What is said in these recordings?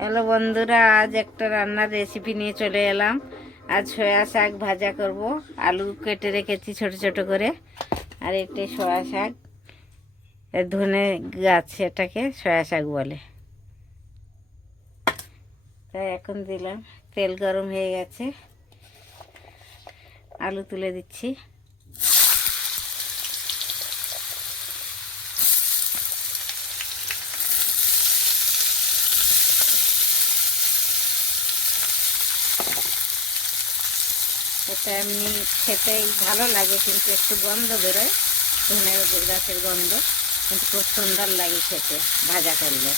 Hello বন্ধুরা, আজ একটা রান্নার রেসিপি নিয়ে চলে এলাম। আজ সয়া শাক ভাজা করব। আলু কেটে রেখেছি ছোট ছোট করে, আর একটি সয়া শাক, ধনে গাছ, এটাকে সয়া শাক বলে। তাই এখন দিলাম, তেল গরম হয়ে গেছে, আলু তুলে দিচ্ছি। এটা এমনি খেতেই ভালো লাগে, কিন্তু একটু গন্ধ বেরোয়, ধনে গাছের গন্ধ, কিন্তু খুব সুন্দর লাগে খেতে ভাজা করলে।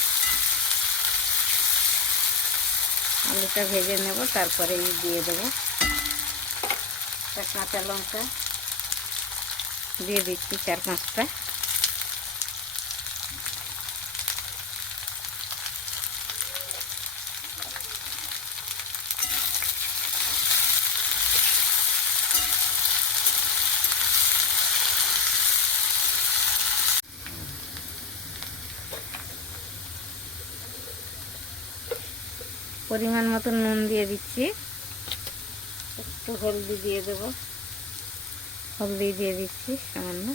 আলুটা ভেজে নেব, তারপরে দিয়ে দেবো কাঁচা লঙ্কা, দিয়ে দিচ্ছি 4-5টা। পরিমাণ মতো নুন দিয়ে দিচ্ছি, একটু হলদি দিয়ে দেবো, হলদি দিয়ে দিচ্ছি সামান্য।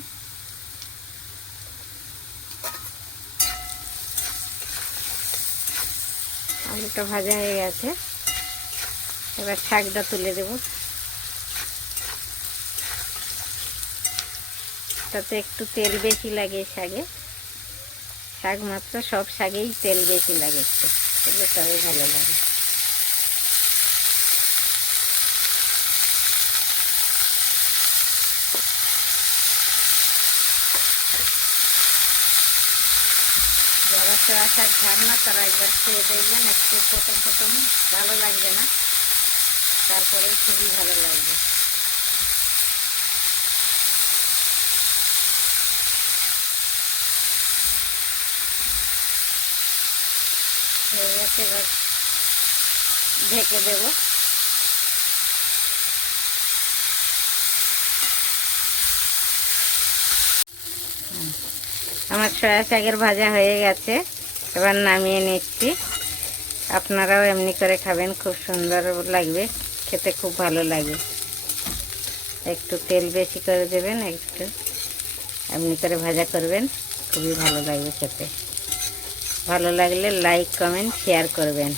আলুটা ভাজা হয়ে গেছে, এবার শাকটা তুলে দেব। তাতে একটু তেল বেশি লাগে শাকে, শাক মাত্র সব শাকেই তেল বেশি লাগে, একটু এগুলো তবে ভালো লাগে। যারা সয়া শাক খান না তারা একবার খেয়ে দেখবেন, একটু প্রথম প্রথম ভালো লাগবে না, তারপরে খুবই ভালো লাগবে। হয়ে গেছে, এবার ঢেকে দেব। আমার সয়া শাকের ভাজা হয়ে গেছে, এবার নামিয়ে নিচ্ছি। আপনারাও এমনি করে খাবেন, খুব সুন্দর লাগবে খেতে, খুব ভালো লাগে। একটু তেল বেশি করে দেবেন, একটু এমনি করে ভাজা করবেন, খুবই ভালো লাগবে খেতে। ভালো লাগলে লাইক কমেন্ট শেয়ার করবেন,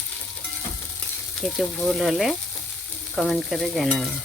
কিছু ভুল হলে কমেন্ট করে জানাবেন।